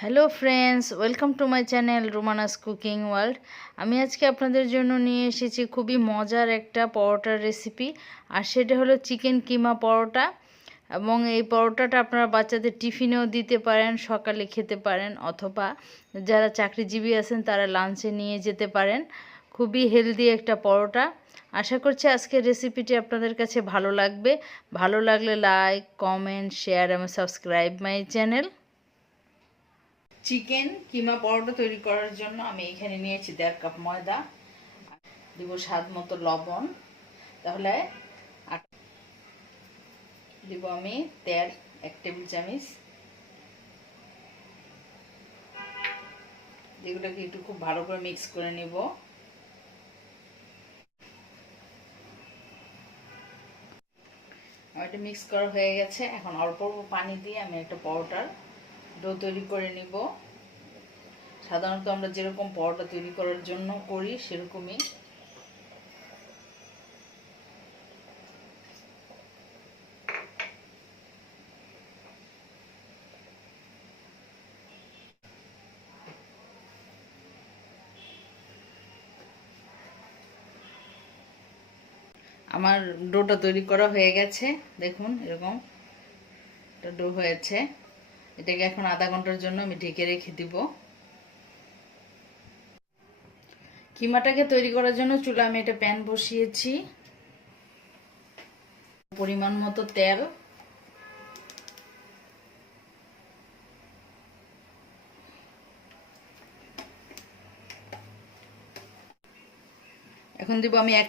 Hello friends, welcome to my channel Rumana's cooking world. আমি আজকে আপনাদের জন্য নিয়ে এসেছি খুবই মজার একটা পরোটার রেসিপি। আর সেটা হলো চিকেন কিমা পরোটা। এবং এই পরোটাটা আপনারা বাচ্চাদের টিফিনেও দিতে পারেন, সকালে খেতে পারেন, অথবা যারা চাকরিজীবী আছেন তারা লাঞ্চে নিয়ে যেতে পারেন। খুবই হেলদি একটা পরোটা। আশা করছি আজকের রেসিপিটি আপনাদের কাছে ভালো লাগবে। ভালো লাগলে লাইক, কমেন্ট, শেয়ার এবং সাবস্ক্রাইব মাই চ্যানেল। চিকেন কিমা পরোটা তৈরি করার জন্য আমি এখানে নিয়েছি 1.5 কাপ ময়দা, দিব স্বাদ মতো লবণ, তাহলে দিব আমি তেল 1 টেবিল চামচ। এগুলোকে একটু খুব ভালো করে মিক্স করে নিব। এটা মিক্স করা হয়ে গেছে। এখন অল্প অল্প পানি দিয়ে আমি একটা পরোটার ডো তৈরি করে নিব। সাধারণত আমরা যেরকম পরোটা তৈরি করার জন্য করি সেরকমই। আমার ডোটা তৈরি করা হয়ে গেছে, দেখুন এরকম একটা ডো হয়েছে। এটাকে এখন আধা ঘন্টার জন্য আমি ঢেকে রেখে দিব। কিমাটাকে তৈরি করার জন্য চুলা আমি একটা প্যান বসিয়েছি, পরিমাণ মতো তেল, এখন দিব আমি 1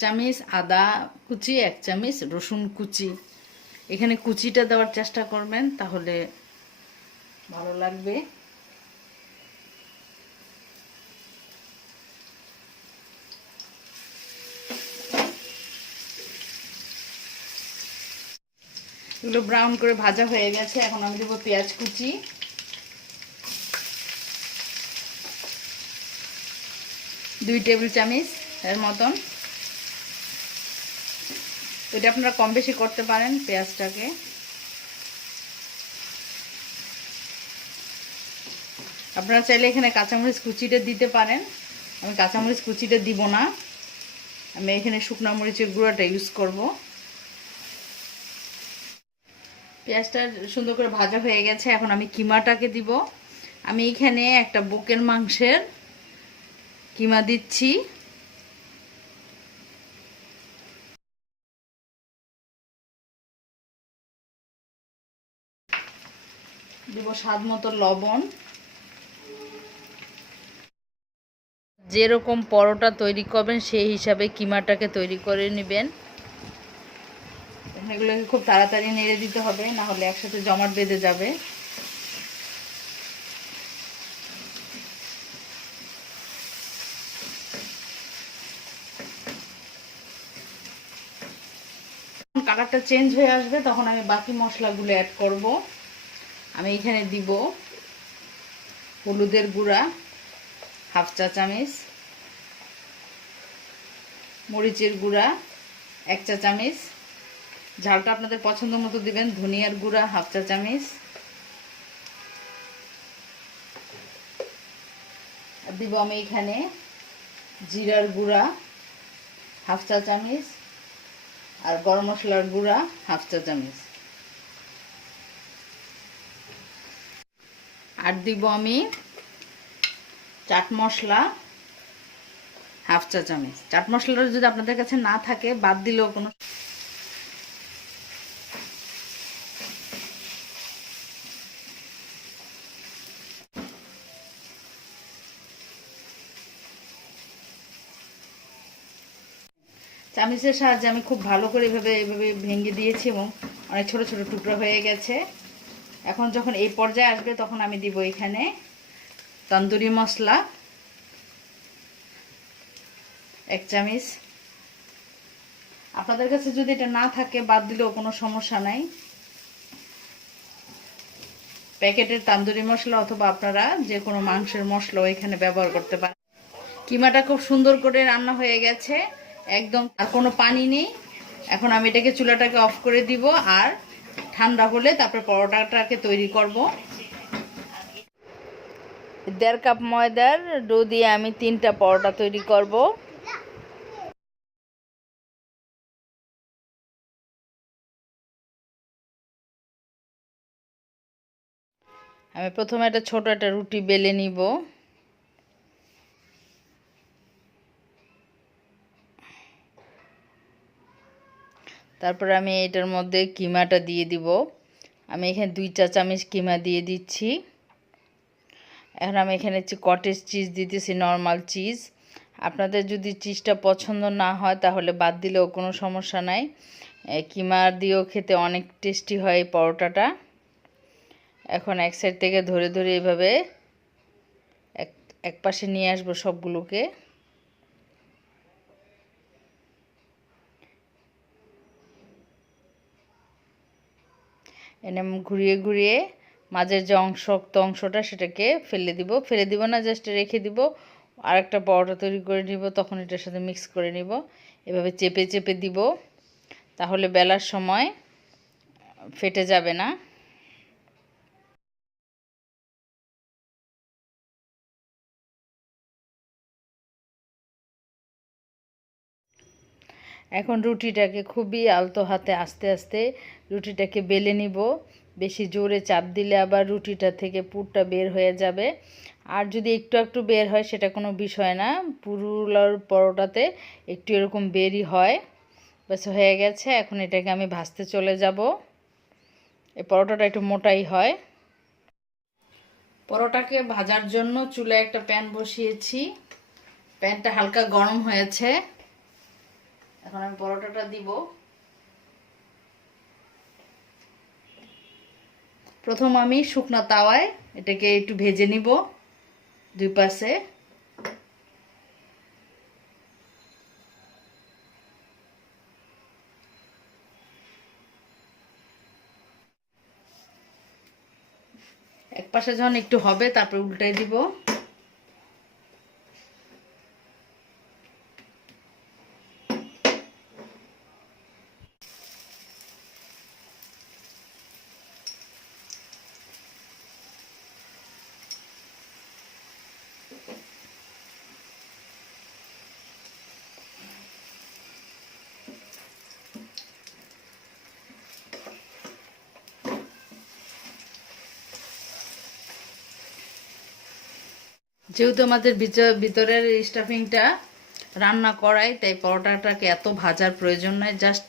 চামচ আদা কুচি, 1 চামচ রসুন কুচি। এখানে কুচিটা দেওয়ার চেষ্টা করবেন, তাহলে ভালো লাগবে। এগুলো ব্রাউন করে ভাজা হয়ে গেছে। এখন আমি দেবো পেঁয়াজ কুচি, 2 টেবিল চামচ এর মতন। এটা আপনারা কম বেশি করতে পারেন পেঁয়াজটাকে। আপনারা চাইলে এখানে কাঁচামরিচ কুচিটা দিতে পারেন। আমি কাঁচামরিচ কুচিটা দিব না, আমি এখানে শুকনো মরিচের গুঁড়াটা ইউজ করব। পেঁয়াজটা সুন্দর করে ভাজা হয়ে গেছে। এখন আমি কিমাটাকে দিব। আমি এখানে একটা বুকের মাংসের কিমা দিচ্ছি। দিব স্বাদ মতো লবণ। যেরকম পরোটা তৈরি করবেন সেই হিসাবে কিমাটাকে তৈরি করে নেবেন। এগুলোকে খুব তাড়াতাড়ি নেড়ে দিতে হবে, না হলে একসাথে জমাট বেঁধে যাবে। কালারটা চেঞ্জ হয়ে আসবে, তখন আমি বাকি মশলাগুলো অ্যাড করব। আমি এখানে দিব হলুদের গুঁড়া 1/2 চা চামচ, মরিচের গুঁড়া 1 চা চামচ, ঝালটা আপনাদের পছন্দ মতো দিবেন। ধনিয়ার গুঁড়া 1/2 চা চামচ, আর দিব আমি এখানে জিরার গুঁড়া 1/2 চা চামচ, আর গরম মশলার গুঁড়া 1/2 চা চামচ। আর দিব আমি চাট মশলা 1/2 চা চামচ। চাট মশলাটা যদি আপনাদের কাছে না থাকে বাদ দিলেও কোনো। চামচের সাহায্যে আমি খুব ভালো করে এভাবে ভেঙে দিয়েছি এবং অনেক ছোট ছোট টুকরো হয়ে গেছে। এখন যখন এই পর্যায়ে আসবে তখন আমি দিব এখানে তন্দুরি মশলা 1 চামচ। আপনাদের কাছে যদি এটা না থাকে বাদ দিলেও কোনো সমস্যা নাই। প্যাকেটের তন্দুরি মশলা অথবা আপনারা যে কোনো মাংসের মশলাও এখানে ব্যবহার করতে পারেন। কিমাটা খুব সুন্দর করে রান্না হয়ে গেছে, একদম আর কোনো পানি নেই। এখন আমি এটাকে চুলাটাকে অফ করে দিব, আর ঠান্ডা হলে তারপর পরোটাটাকে তৈরি করব। 1.5 কাপ ময়দার ডো দিয়ে আমি 3টা পরোটা তৈরি করব। আমি প্রথমে একটা ছোট একটা রুটি বেলে নিব। তারপর আমি এটার মধ্যে কিমাটা দিয়ে দিব। আমি এখানে 2 চা চামচ কিমা দিয়ে দিচ্ছি। এখন আমি এখানে কটেজ চিজ দিতেছি, নর্মাল চিজ। আপনাদের যদি চিজটা পছন্দ না হয় তাহলে বাদ দিলেও কোনো সমস্যা নাই। কিমা দিয়েও খেতে অনেক টেস্টি হয় এই পরোটাটা। এখন এক সাইড থেকে ধরে ধরে এভাবে এক পাশে নিয়ে আসবো সবগুলোকে। এনে ঘুরিয়ে ঘুরিয়ে মাঝের যে শক্ত অংশটা সেটাকে ফেলে দিব না, জাস্ট রেখে দিব। আরেকটা পরোটা তৈরি করে নিব, তখন এটার সাথে মিক্স করে নিব। এভাবে চেপে চেপে দিব, তাহলে বেলার সময় ফেটে যাবে না। এখন রুটিটাকে খুবই আলতো হাতে আস্তে আস্তে রুটিটাকে বেলে নিব। বেশি জোরে চাপ দিলে আবার রুটিটা থেকে পুরটা বের হয়ে যাবে। আর যদি একটু একটু বের হয় সেটা কোনো বিষয় না, পুরুলার পরোটাতে একটু এরকম বেরই হয়। ব্যাস হয়ে গেছে। এখন এটাকে আমি ভাজতে চলে যাব। এই পরোটাটা একটু মোটাই হয়। পরোটাকে ভাজার জন্য চুলায় একটা প্যান বসিয়েছি। প্যানটা হালকা গরম হয়েছে। এখন আমি পরোটাটা দিব। প্রথম আমি শুকনো তাওয়ায় এটাকে একটু ভেজে নিব 2 পাশে। এক পাশে যখন একটু হবে তারপর উল্টাই দিব। যেহেতু আমাদের ভিতরের স্টাফিংটা রান্না করাই, তাই পরোটাটাকে এত ভাজার প্রয়োজন নয়। জাস্ট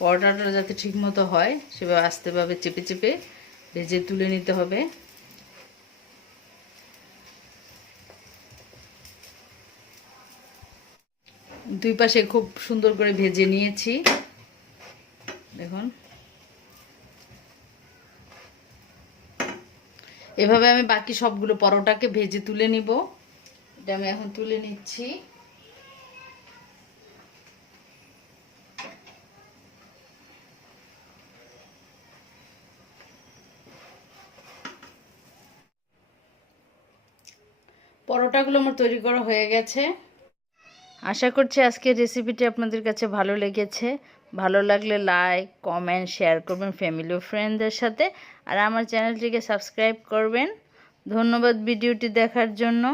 পরোটাটা যাতে ঠিকমতো হয় সেভাবে আস্তেভাবে চেপে চেপে ভেজে তুলে নিতে হবে। দুই পাশে খুব সুন্দর করে ভেজে নিয়েছি, দেখুন। এভাবে আমি বাকি সবগুলো পরোটাকে ভেজে তুলে নিব। এটা আমি এখন তুলে নিচ্ছি। পরোটাগুলো আমার তৈরি করা হয়ে গেছে। আশা করছি আজকের রেসিপিটি আপনাদের কাছে ভালো লেগেছে। ভালো লাগলে লাইক, কমেন্ট, শেয়ার করবেন ফ্যামিলি ও ফ্রেন্ডদের সাথে। আর আমার চ্যানেলটিকে সাবস্ক্রাইব করবেন। ধন্যবাদ ভিডিওটি দেখার জন্য।